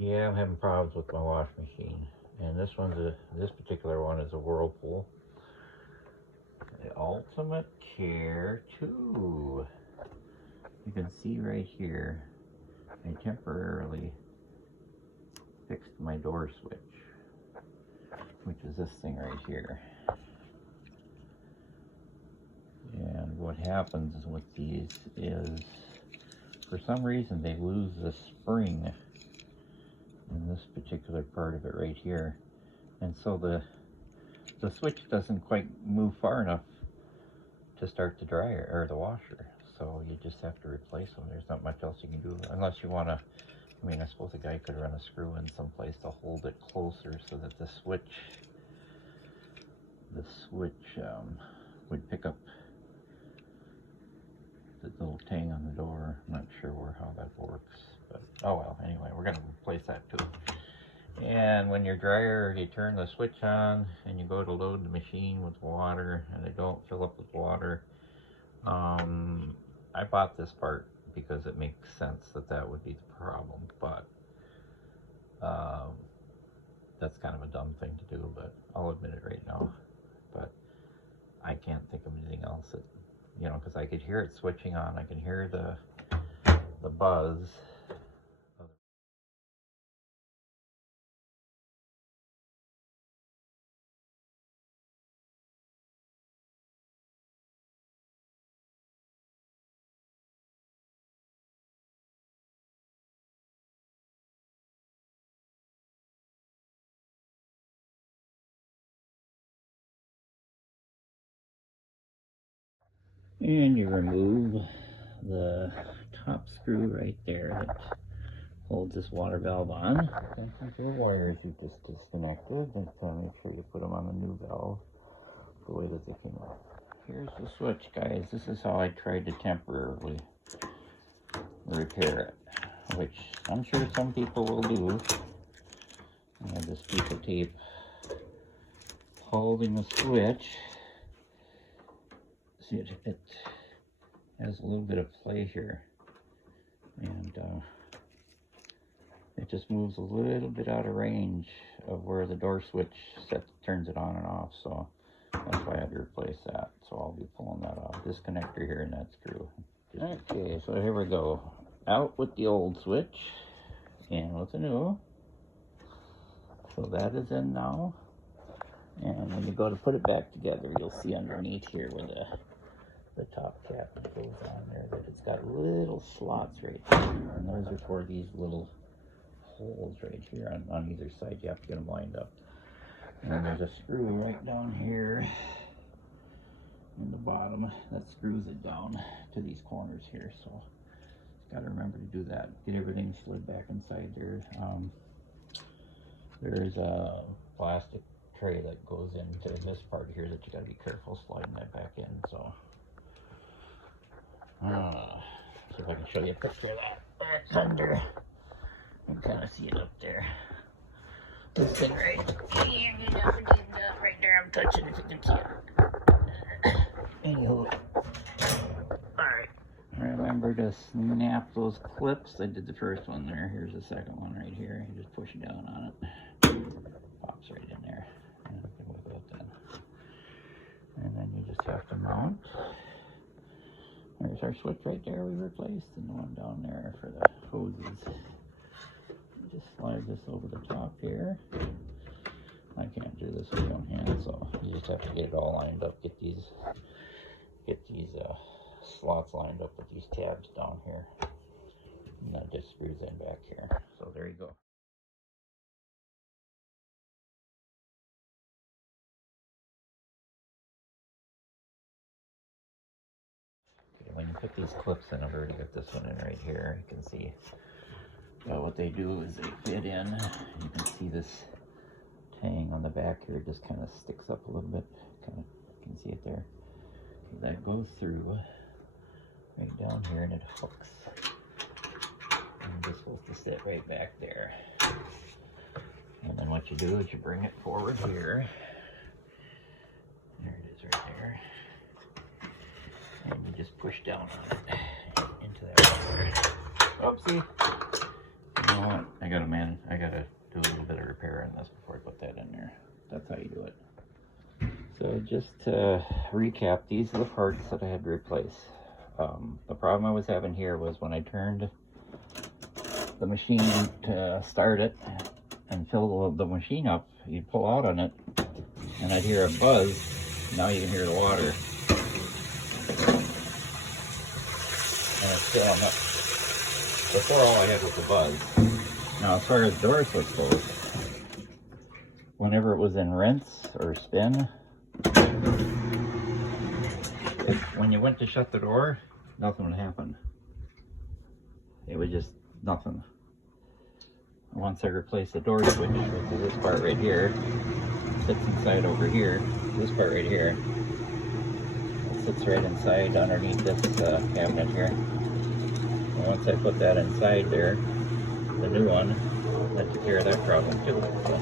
Yeah, I'm having problems with my wash machine. And this particular one is a Whirlpool. The Ultimate Care 2. You can see right here, I temporarily fixed my door switch, which is this thing right here. And what happens with these is, for some reason, they lose the spring in this particular part of it right here. And so the switch doesn't quite move far enough to start the dryer or the washer. So you just have to replace them. There's not much else you can do unless you want to. I mean, I suppose a guy could run a screw in someplace to hold it closer so that the switch would pick up the little tang on the door. I'm not sure how that works, but oh well. Anyway, we're gonna replace that too. And when your dryer, you turn the switch on and you go to load the machine with water and it don't fill up with water. I bought this part because it makes sense that would be the problem, but that's kind of a dumb thing to do, but I'll admit it right now. But I can't think of anything else that, you know, because I could hear it switching on. I can hear the buzz. And you remove the top screw right there that holds this water valve on. And the wires you just disconnected, and make sure you put them on the new valve the way that they came out. Here's the switch, guys. This is how I tried to temporarily repair it, which I'm sure some people will do. I have this piece of tape holding the switch. See, it has a little bit of play here, and it just moves a little bit out of range of where the door switch turns it on and off, so that's why I had to replace that. So I'll be pulling that off. This connector here and that screw. Okay, so here we go. Out with the old switch, in with the new. So that is in now. And when you go to put it back together, you'll see underneath here where the top cap goes on there that it's got little slots right there. And those are for these little holes right here on either side. You have to get them lined up. And then there's a screw right down here in the bottom that screws it down to these corners here. So got to remember to do that. Get everything slid back inside there. There's a plastic tray that goes into this part here that you got to be careful sliding that back in. So see if I can show you a picture of that. That's under. You can kind of see it up there. This thing right there. I'm touching if you can see it. Anywho, alright. Remember to snap those clips. I did the first one there. Here's the second one right here. You just push it down on it. Pops right in there. And we'll go then. And then you just have to mount. There's our switch right there we replaced, and the one down there for the hoses. You just slide this over the top here. I can't do this with one hand, so you just have to get it all lined up. Get these slots lined up with these tabs down here, and that just screws in back here. So there you go. Okay, when you put these clips in, I've already got this one in right here. You can see what they do is they fit in. You can see this tang on the back here. It just kind of sticks up a little bit. You can see it there. Okay, that goes through right down here and it hooks. And it's supposed to sit right back there. And then what you do is you bring it forward here. There it is right there. And you just push down on it into that right there. Oopsie. know what? I gotta do a little bit of repair on this before I put that in there. That's how you do it. So just to recap, these are the parts that I had to replace. The problem I was having here was when I turned the machine to start it and fill the machine up, you'd pull out on it and I'd hear a buzz. Now you can hear the water. And it's still up. Before, all I had was the buzz. Now as far as door switch goes, whenever it was in rinse or spin, when you went to shut the door, nothing would happen. It would just nothing. Once I replaced the door switch, which is this part right here, sits inside over here, this part right here, it sits right inside underneath this cabinet here. And once I put that inside there, the new one, that took care of that problem too. So,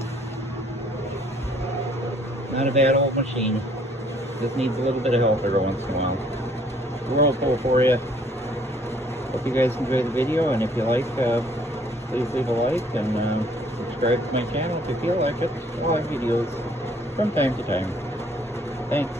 not a bad old machine. Just needs a little bit of help every once in a while. Whirlpool for you. Hope you guys enjoy the video, and if you like, please leave a like and subscribe to my channel if you feel like it. I'll have videos from time to time. Thanks.